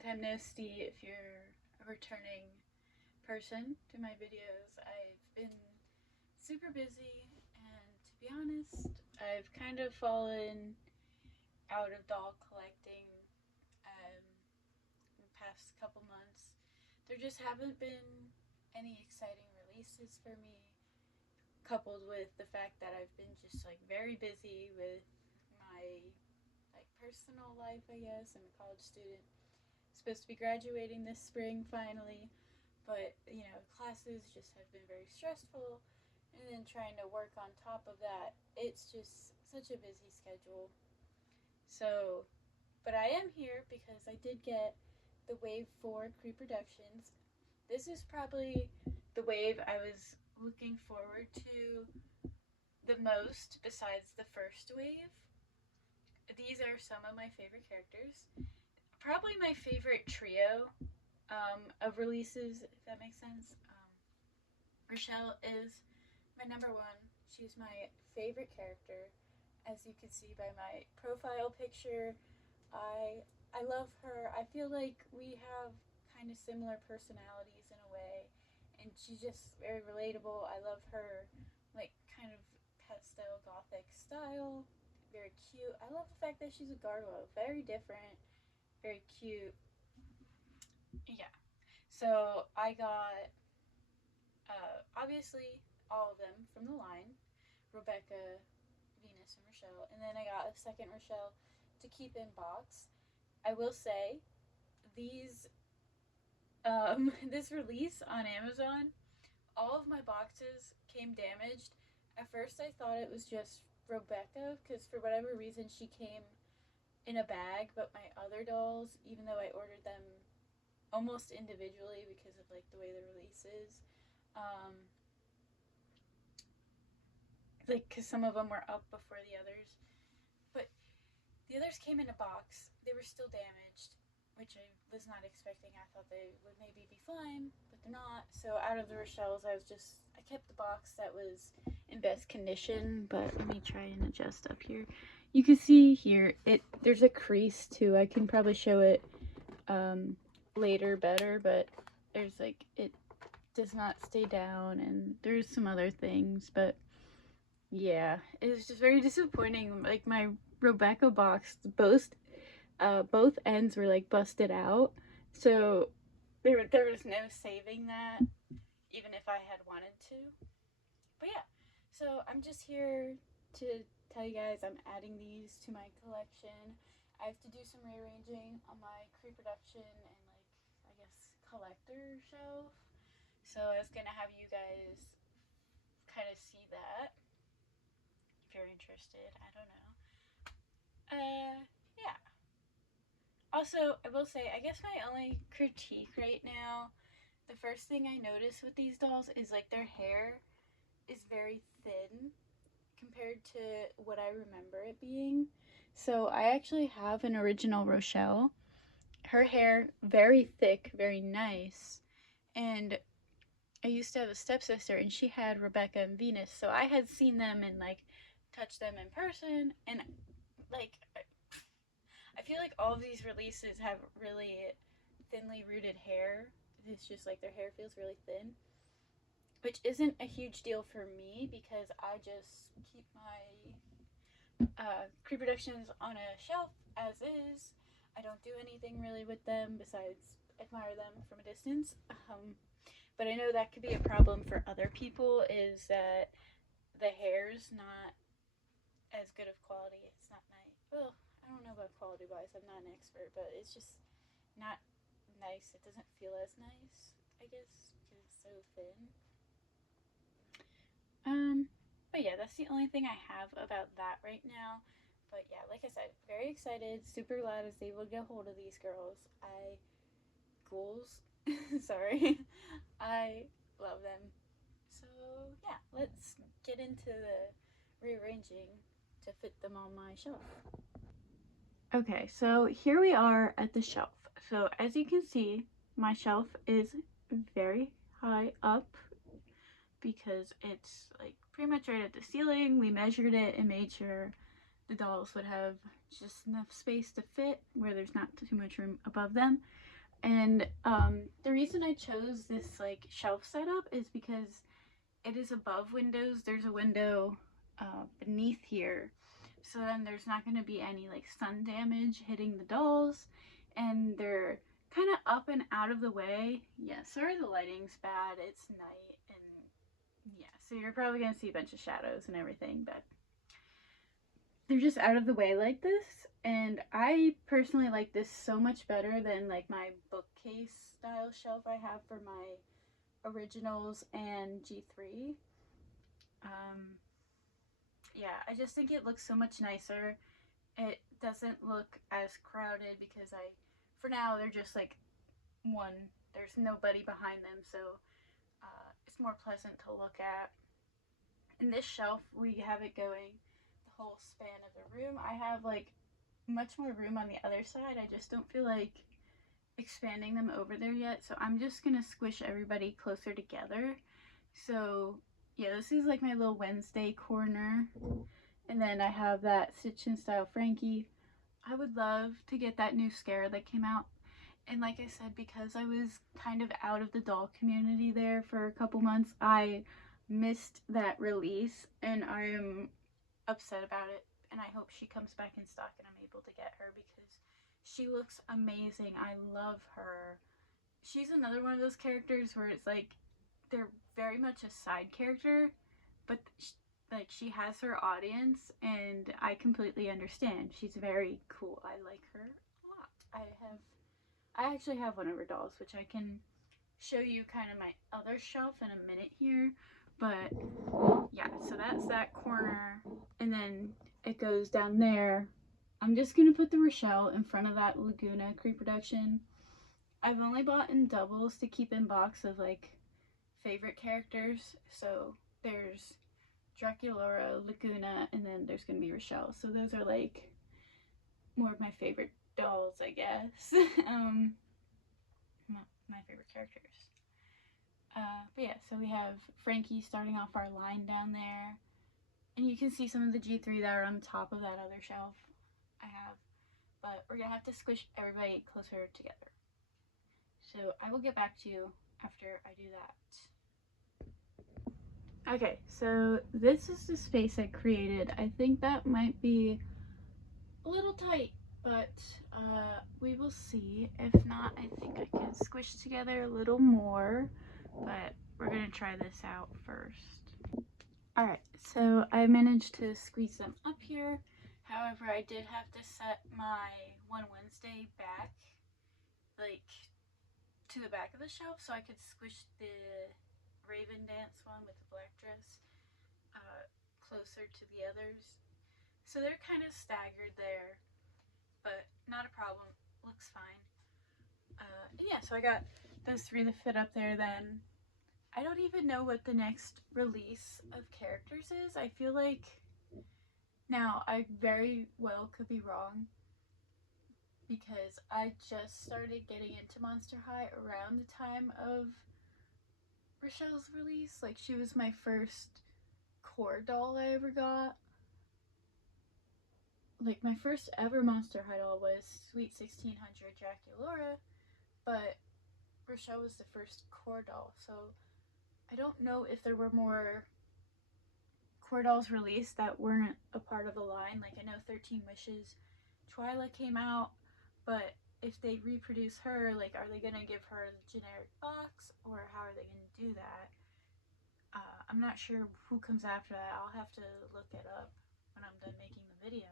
time no see if you're a returning person to my videos. I've been super busy, and to be honest, I've kind of fallen out of doll collecting um, in the past couple months. There just haven't been any exciting releases for me, coupled with the fact that I've been just like very busy with my like personal life, I guess. I'm a college student, supposed to be graduating this spring finally, but you know, classes just have been very stressful, and then trying to work on top of that, it's just such a busy schedule. So, but I am here because I did get the Wave 4 Creeproductions. This is probably the wave I was looking forward to the most besides the first wave. These are some of my favorite characters. Probably my favorite trio of releases, if that makes sense. Rochelle is my number one. She's my favorite character. As you can see by my profile picture, I love her. I feel like we have kind of similar personalities in a way, and she's just very relatable. I love her, like, kind of pastel gothic style. Very cute. I love the fact that she's a gargoyle. Very different. Very cute. Yeah. So I got obviously all of them from the line: Rebecca, Venus, and Rochelle. And then I got a second Rochelle to keep in box. I will say these this release on Amazon, all of my boxes came damaged. At first I thought it was just Rebecca because for whatever reason she came in a bag, but my other dolls, even though I ordered them almost individually because of like the way the release is, like because some of them were up before the others, but the others came in a box. They were still damaged, which I was not expecting. I thought they would maybe be fine, but they're not. So out of the Rochelle's, I kept the box that was in best condition. But let me try and adjust up here. You can see here, there's a crease too. I can probably show it later better, but there's like, it does not stay down, and there's some other things, but yeah, it was just very disappointing. Like my Rebecca box, both ends were like busted out, so there was no saving that, even if I had wanted to. But yeah, so I'm just here to tell you guys I'm adding these to my collection. I have to do some rearranging on my Creeproduction and like I guess collector shelf. So I was gonna have you guys kind of see that if you're interested. I don't know. Yeah. Also, I will say, I guess my only critique right now, the first thing I notice with these dolls is like their hair is very thin compared to what I remember it being. So I actually have an original Rochelle. Her hair very thick, very nice. And I used to have a stepsister and she had Rebecca and Venus. So I had seen them and like touched them in person, and like I feel like all of these releases have really thinly rooted hair. It's just like their hair feels really thin, which isn't a huge deal for me because I just keep my Creeproductions on a shelf as is. I don't do anything really with them besides admire them from a distance. But I know that could be a problem for other people, is that the hair's not as good of quality. It's not nice. Well, I don't know about quality wise. I'm not an expert, but it's just not nice. It doesn't feel as nice, I guess, because it's so thin. But yeah, that's the only thing I have about that right now. But yeah, like I said, very excited, super glad I was able to get a hold of these girls. Ghouls, sorry, I love them. So yeah, let's get into the rearranging to fit them on my shelf. Okay, so here we are at the shelf. So as you can see, my shelf is very high up because it's like pretty much right at the ceiling. We measured it and made sure the dolls would have just enough space to fit where there's not too much room above them. And the reason I chose this like shelf setup is because it is above windows. There's a window beneath here, so then there's not going to be any like sun damage hitting the dolls, and they're kind of up and out of the way. Yeah, sorry the lighting's bad. It's night, and yeah, so you're probably going to see a bunch of shadows and everything, but they're just out of the way like this. And I personally like this so much better than like my bookcase style shelf I have for my originals and G3. Yeah, I just think it looks so much nicer. It doesn't look as crowded because for now, they're just like there's nobody behind them, so it's more pleasant to look at. In this shelf, we have it going the whole span of the room. I have like much more room on the other side. I just don't feel like expanding them over there yet, so I'm just gonna squish everybody closer together. So yeah, this is like my little Wednesday corner, and then I have that Stitch Style Frankie. I would love to get that new scare that came out, and like I said, because I was kind of out of the doll community there for a couple months, I missed that release, and I am upset about it, and I hope she comes back in stock and I'm able to get her because she looks amazing. I love her. She's another one of those characters where it's like they're very much a side character, but like she has her audience, and I completely understand. She's very cool. I like her a lot. I actually have one of her dolls, which I can show you kind of my other shelf in a minute here. But yeah, so that's that corner, and then it goes down there. I'm just gonna put the Rochelle in front of that Laguna Creeproduction. I've only bought in doubles to keep in box of like favorite characters. So there's Draculaura, Laguna, and then there's gonna be Rochelle. So those are like more of my favorite dolls, I guess. My favorite characters. But yeah, so we have Frankie starting off our line down there. And you can see some of the G3 that are on top of that other shelf I have. But we're going to have to squish everybody closer together. So I will get back to you after I do that. Okay, so this is the space I created. I think that might be a little tight, but we will see. If not, I think I can squish together a little more, but we're going to try this out first. Alright, so I managed to squeeze them up here. However, I did have to set my One Wednesday back, like, to the back of the shelf so I could squish the Raven Dance one with the black dress closer to the others. So they're kind of staggered there, but not a problem. Looks fine. And yeah, so I got those three to fit up there then. I don't even know what the next release of characters is. I feel like, now I very well could be wrong, because I just started getting into Monster High around the time of Rochelle's release. Like, she was my first core doll I ever got. Like, my first ever Monster High doll was Sweet 1600 Draculaura, but Rochelle was the first core doll, so I don't know if there were more core dolls released that weren't a part of the line. Like, I know 13 Wishes Twyla came out, but if they reproduce her, like, are they gonna give her the generic box, or how are they gonna do that? I'm not sure who comes after that. I'll have to look it up when I'm done making the video.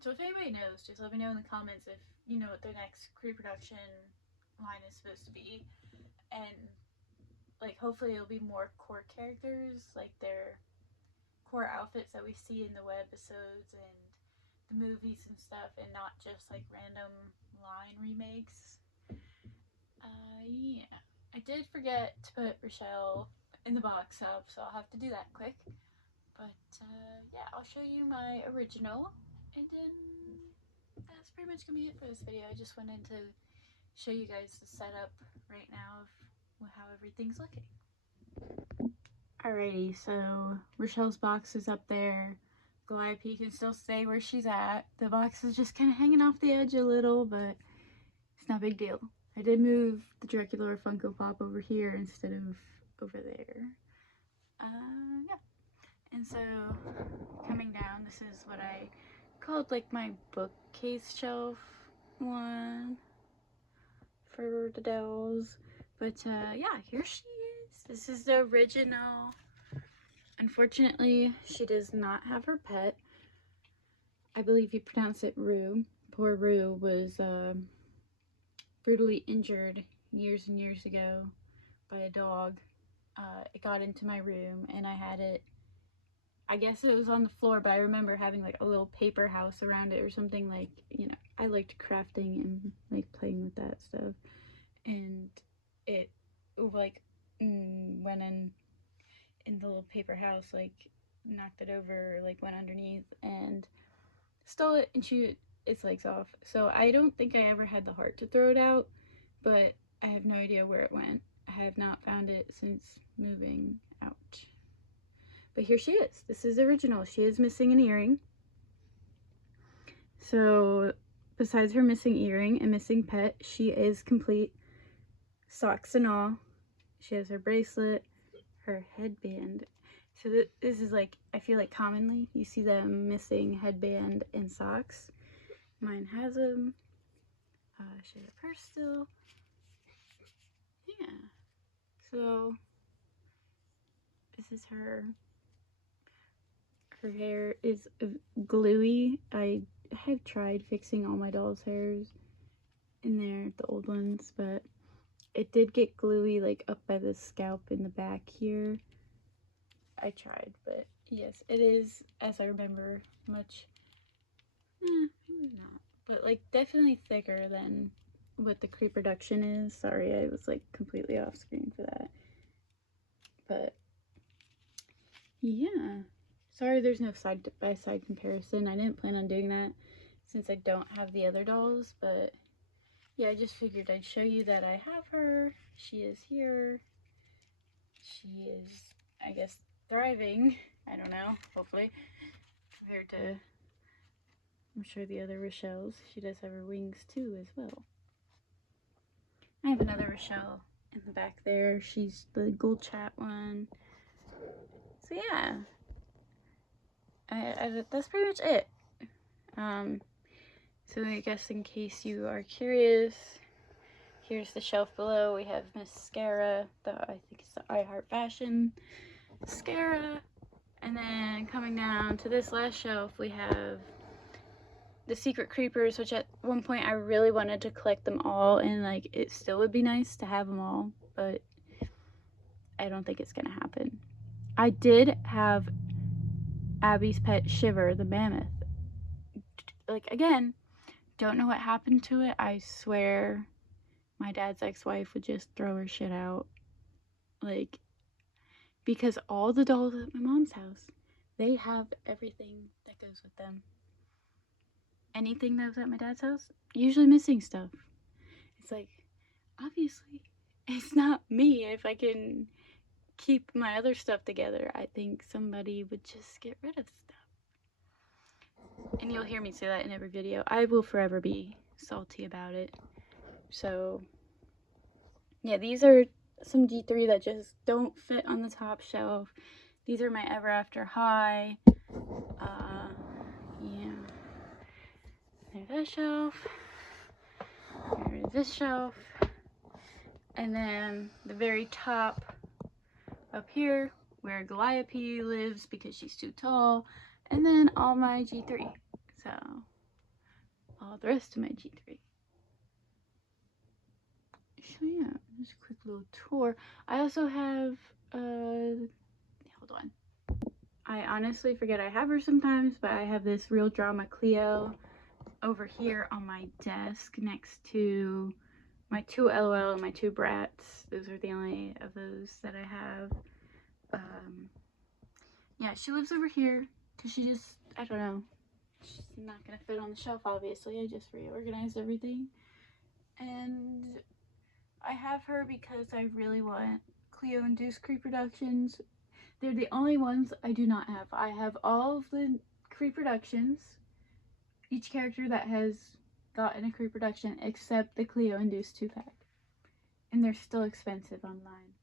So if anybody knows, just let me know in the comments if you know what the next Creeproduction line is supposed to be. And, like, hopefully it'll be more core characters, like their core outfits that we see in the webisodes and the movies and stuff, and not just like random line remakes. Yeah, I did forget to put Rochelle in the box up, so I'll have to do that quick. But yeah, I'll show you my original, and then that's pretty much gonna be it for this video. I just wanted to show you guys the setup right now of how everything's looking. Alrighty, so Rochelle's box is up there, Calliope can still stay where she's at. The box is just kind of hanging off the edge a little, but it's not a big deal. I did move the Dracula Funko Pop over here instead of over there. Yeah. And so, coming down, this is what I called like my bookcase shelf one for the dolls. But yeah, here she is. This is the original. Unfortunately, she does not have her pet. I believe you pronounce it Rue. Poor Rue was brutally injured years and years ago by a dog. It got into my room and I had it, I guess it was on the floor, but I remember having like a little paper house around it or something. Like, you know, I liked crafting and like playing with that stuff. And it like went in the little paper house, like knocked it over, like went underneath and stole it and chewed its legs off. So I don't think I ever had the heart to throw it out, but I have no idea where it went. I have not found it since moving out. But here she is. This is original. She is missing an earring. So besides her missing earring and missing pet, she is complete, socks and all. She has her bracelet, her headband. So this is like, I feel like commonly you see them missing headband and socks. Mine has them. She has her purse still. Yeah. So this is her. Her hair is gluey. I have tried fixing all my dolls' hairs in there, the old ones, but it did get gluey like up by the scalp in the back here. I tried, but yes, it is, as I remember, much, maybe not, but like definitely thicker than what the Creeproduction is. Sorry, I was like completely off screen for that. But yeah, sorry there's no side-by-side comparison. I didn't plan on doing that since I don't have the other dolls, but yeah, I just figured I'd show you that I have her. She is here. She is, I guess, thriving. I don't know, hopefully, compared to, I'm sure, the other Rochelle's. She does have her wings too as well. I have another Rochelle in the back there. She's the gold chat one. So yeah, that's pretty much it. So I guess in case you are curious, here's the shelf below. We have Mascara, I think it's the I Heart Fashion Mascara. And then coming down to this last shelf, we have the Secret Creepers, which at one point I really wanted to collect them all, and like it still would be nice to have them all, but I don't think it's gonna happen. I did have Abby's pet Shiver, the mammoth. Like, again, don't know what happened to it. I swear my dad's ex-wife would just throw her shit out. Like, because all the dolls at my mom's house, they have everything that goes with them. Anything that was at my dad's house, usually missing stuff. It's like, obviously, it's not me. If I can keep my other stuff together, I think somebody would just get rid of stuff. And you'll hear me say that in every video. I will forever be salty about it. So, yeah, these are some G3 that just don't fit on the top shelf. These are my Ever After High. Yeah. There's that shelf. There's this shelf. And then the very top up here, where Calliope lives because she's too tall. And then all my G3. So, all the rest of my G3. So yeah, just a quick little tour. I also have, hold on. I honestly forget I have her sometimes, but I have this Real Drama Cleo over here on my desk next to my 2 LOL and my 2 Brats. Those are the only of those that I have. Yeah, she lives over here because she just, I don't know, she's not gonna fit on the shelf, obviously. I just reorganized everything. And I have her because I really want Cleo and Deuce Creeproductions. They're the only ones I do not have. I have all of the Creeproductions. Each character that has gotten a Creeproduction except the Cleo-induced 2-pack. And they're still expensive online.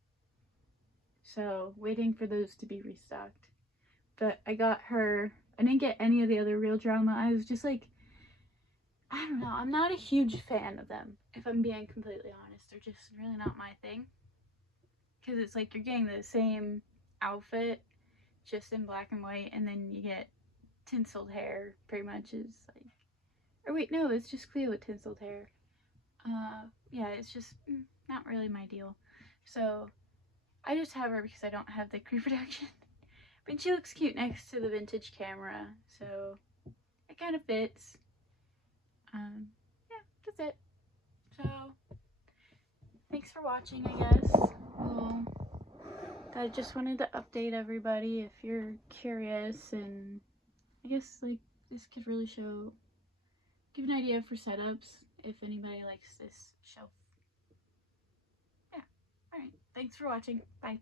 So, waiting for those to be restocked. But I got her. I didn't get any of the other Real Drama. I was just like, I don't know. I'm not a huge fan of them, if I'm being completely honest. They're just really not my thing. Because it's like you're getting the same outfit, just in black and white, and then you get tinseled hair, pretty much is like, or wait, no, it's just Cleo with tinseled hair. Yeah, it's just not really my deal. So, I just have her because I don't have the Creeproduction. But she looks cute next to the vintage camera, so it kind of fits. Yeah, that's it. So, thanks for watching, I guess. Well, I just wanted to update everybody if you're curious, and I guess, like, this could really give an idea for setups if anybody likes this shelf. Yeah. Alright, thanks for watching. Bye.